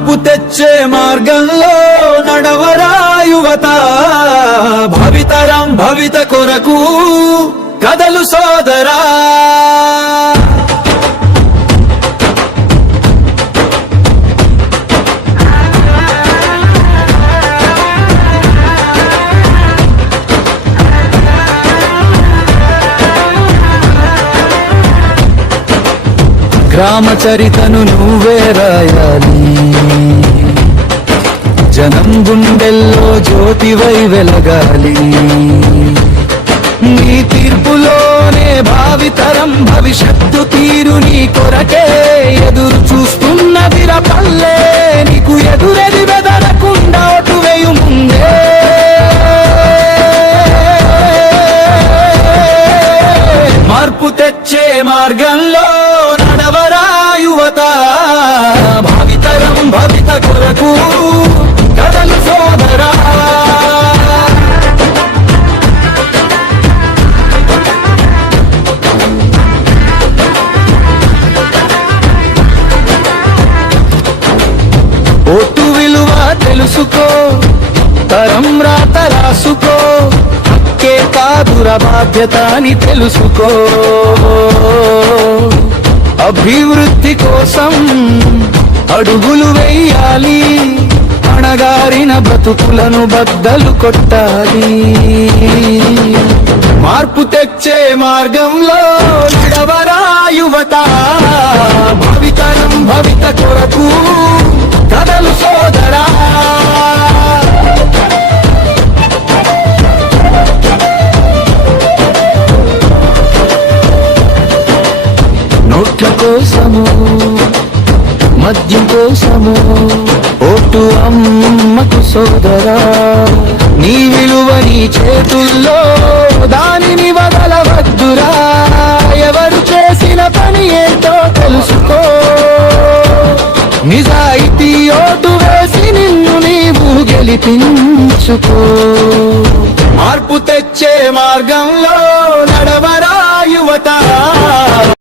మార్పు తెచ్చే మార్గంలో నడవరా యువత, భవితరం భవిత కొరకు కదలు సోదరా. గ్రామ చరితను నువ్వే రాయాలి, జనం గుండెల్లో జ్యోతివై వెలగాలి. నీ తీర్పులోనే భావితరం భవిష్యత్తు తీరు నీ కొరకే ఎదురు చూస్తున్నదిరా పల్లె. నీకు ఎదురెది బెదరకుండా ఓటు వేయు ముందే. మార్పు తెచ్చే మార్గంలో నడవరా యువత, భావితరం భవిత కొరకు కదలు సోదరా. ఓటు విలువ తెలుసుకో, తరం రాత రాసుకో, హక్కే కాదురా బాధ్యత అని తెలుసుకో. అభివృద్ధి కోసం అడుగులు వేయాలి, అణగారిన బ్రతుకులను బద్దలు కొట్టాలి. మార్పు తెచ్చే మార్గంలో నడవరా యువత, భవితరం భవిత కొరకు కదలు సోదరా. నోట్ల కోసము మద్యం కోసము ఓటు అమ్మకు సోదరా. నీ విలువ నీ చేతుల్లో, దానిని వదలవద్దురా. ఎవరు చేసిన పని ఏంటో తెలుసుకో, నిజాయితీ ఓటు వేసి నిన్ను నీవు గెలిపించుకో. మార్పు తెచ్చే మార్గంలో నడవరా యువత.